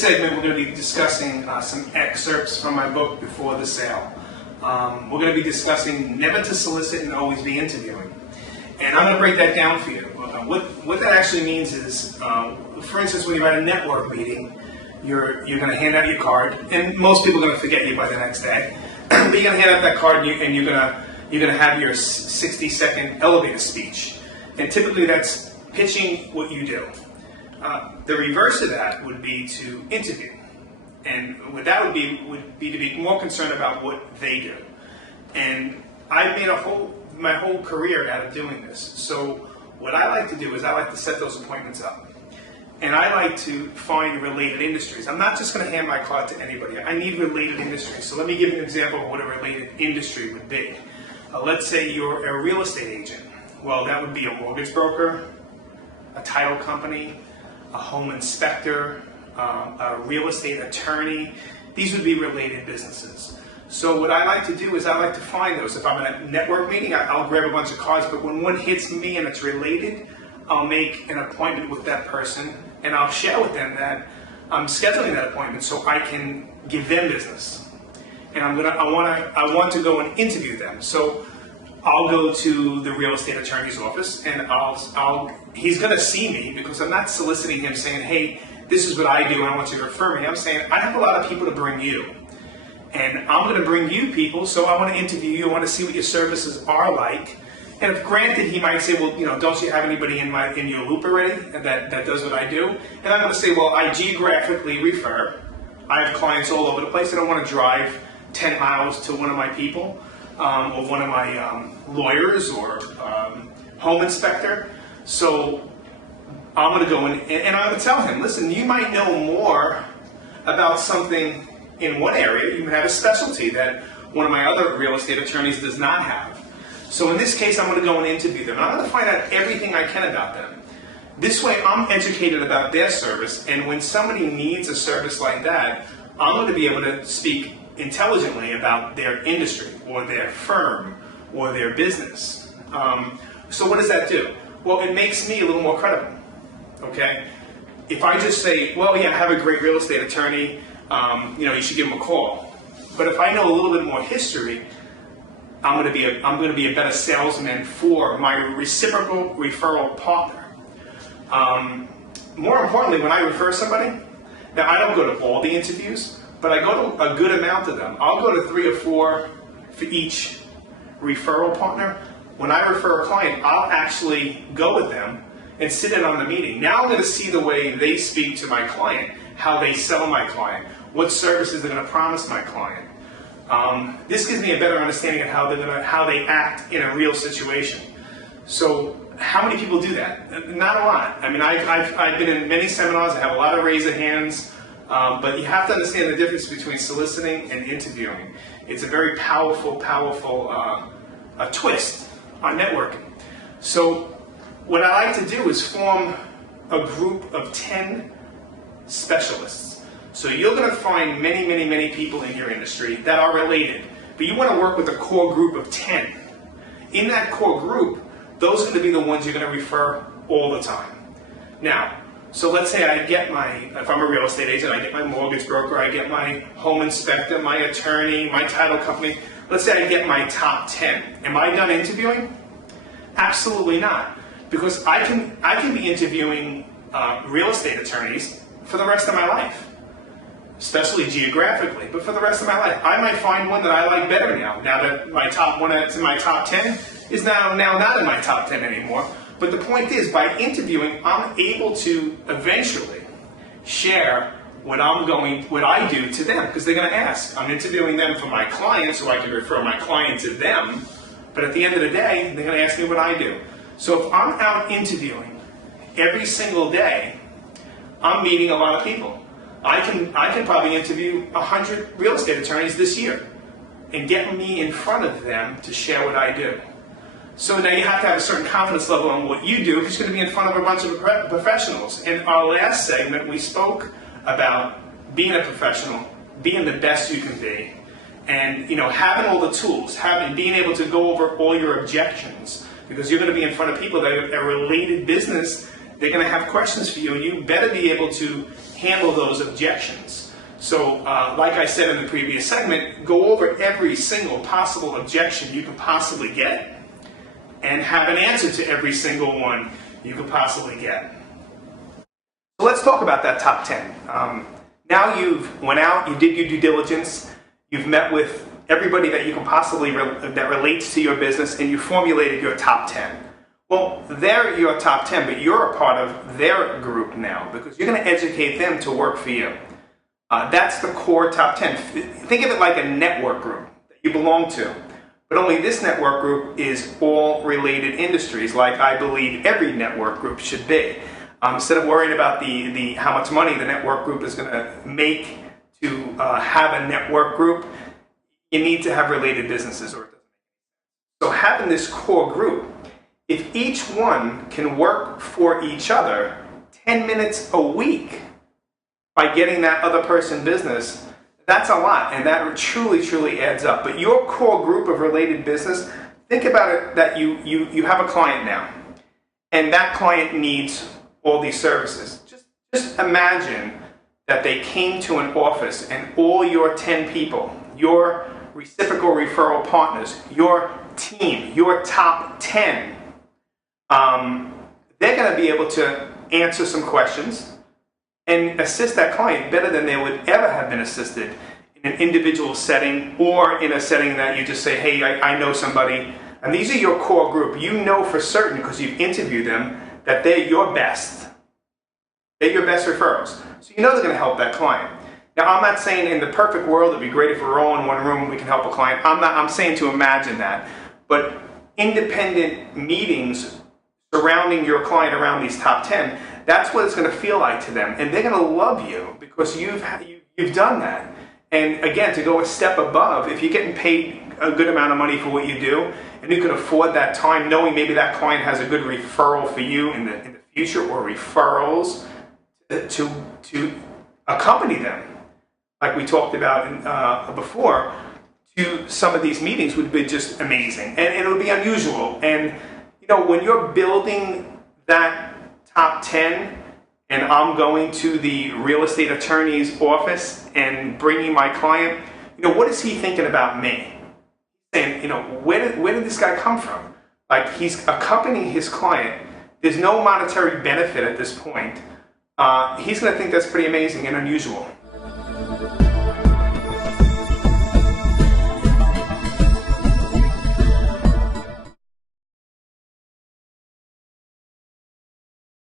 this segment, we're going to be discussing some excerpts from my book, Before the Sale. We're going to be discussing never to solicit and always be interviewing. And I'm going to break that down for you. What that actually means is, for instance, when you're at a network meeting, you're going to hand out your card, and most people are going to forget you by the next day. But you're going to hand out that card, and you're going to have your 60-second elevator speech. And typically that's pitching what you do. The reverse of that would be to interview. And what that would be to be more concerned about what they do. And I've made my whole career out of doing this. So what I like to do is I like to set those appointments up. And I like to find related industries. I'm not just going to hand my card to anybody. I need related industries. So let me give you an example of what a related industry would be. Let's say you're a real estate agent. Well, that would be a mortgage broker, a title company, a home inspector, a real estate attorney. These would be related businesses. So what I like to do is I like to find those. If I'm in a network meeting, I'll grab a bunch of cards, but when one hits me and it's related, I'll make an appointment with that person and I'll share with them that I'm scheduling that appointment so I can give them business. And I want to go and interview them. So I'll go to the real estate attorney's office and he's going to see me because I'm not soliciting him saying, hey, this is what I do and I want you to refer me. I'm saying, I have a lot of people to bring you. And I'm going to bring you people, so I want to interview you. I want to see what your services are like. And if granted, he might say, well, don't you have anybody in your loop already that does what I do? And I'm going to say, well, I geographically refer. I have clients all over the place. I don't want to drive 10 miles to one of my people. Or one of my lawyers or home inspector. So I'm going to go in and I'm going to tell him, listen, you might know more about something in one area. You might have a specialty that one of my other real estate attorneys does not have. So in this case, I'm going to go and interview them. I'm going to find out everything I can about them. This way, I'm educated about their service, and when somebody needs a service like that, I'm going to be able to speak intelligently about their industry or their firm or their business. So what does that do? Well, it makes me a little more credible. Okay? If I just say, well, yeah, I have a great real estate attorney, you should give him a call. But if I know a little bit more history, I'm going to be a better salesman for my reciprocal referral partner. More importantly, when I refer somebody, now I don't go to all the interviews, but I go to a good amount of them. I'll go to 3 or 4 for each referral partner. When I refer a client, I'll actually go with them and sit in on the meeting. Now I'm going to see the way they speak to my client, how they sell my client, what services they're going to promise my client. This gives me a better understanding of how they act in a real situation. So how many people do that? Not a lot. I mean, I've been in many seminars. I have a lot of raise of hands. But you have to understand the difference between soliciting and interviewing. It's a very powerful twist on networking. So what I like to do is form a group of 10 specialists. So you're going to find many people in your industry that are related, but you want to work with a core group of 10. In that core group, those are going to be the ones you're going to refer all the time. Now, so let's say if I'm a real estate agent, I get my mortgage broker, I get my home inspector, my attorney, my title company. Let's say I get my top 10. Am I done interviewing? Absolutely not. Because I can be interviewing real estate attorneys for the rest of my life, especially geographically, but for the rest of my life. I might find one that I like better now that my top one that's in my top 10 is now not in my top 10 anymore. But the point is, by interviewing, I'm able to eventually share what I do to them, because they're going to ask. I'm interviewing them for my clients, so I can refer my client to them. But at the end of the day, they're going to ask me what I do. So if I'm out interviewing every single day, I'm meeting a lot of people. I can probably interview 100 real estate attorneys this year and get me in front of them to share what I do. So now you have to have a certain confidence level on what you do, because you're going to be in front of a bunch of professionals. In our last segment, we spoke about being a professional, being the best you can be, and having all the tools, being able to go over all your objections, because you're going to be in front of people that are a related business. They're going to have questions for you, and you better be able to handle those objections. So, like I said in the previous segment, go over every single possible objection you can possibly get and have an answer to every single one you could possibly get. So let's talk about that top 10. Now you've went out, you did your due diligence, you've met with everybody that you can possibly, that relates to your business, and you formulated your top 10. Well, they're your top 10, but you're a part of their group now because you're going to educate them to work for you. That's the core top 10. Think of it like a network group that you belong to. But only this network group is all related industries, like I believe every network group should be. Instead of worrying about how much money the network group is going to make to have a network group, you need to have related businesses. So having this core group, if each one can work for each other 10 minutes a week by getting that other person business, that's a lot, and that truly, truly adds up. But your core group of related business, think about it that you have a client now, and that client needs all these services. Just imagine that they came to an office and all your 10 people, your reciprocal referral partners, your team, your top 10, they're going to be able to answer some questions and assist that client better than they would ever have been assisted in an individual setting or in a setting that you just say, hey, I know somebody. And these are your core group. You know for certain, because you've interviewed them, that they're your best. They're your best referrals. So you know they're going to help that client. Now, I'm not saying in the perfect world it'd be great if we're all in one room and we can help a client. I'm saying to imagine that. But independent meetings surrounding your client around these top 10, that's what it's going to feel like to them. And they're going to love you because you've done that. And again, to go a step above, if you're getting paid a good amount of money for what you do, and you can afford that time, knowing maybe that client has a good referral for you in the future, or referrals to accompany them, like we talked about before, to some of these meetings would be just amazing. And it would be unusual. And you know, when you're building that top 10, and I'm going to the real estate attorney's office and bringing my client, you know, what is he thinking about me? And you know, where did this guy come from? Like, he's accompanying his client. There's no monetary benefit at this point. He's going to think that's pretty amazing and unusual.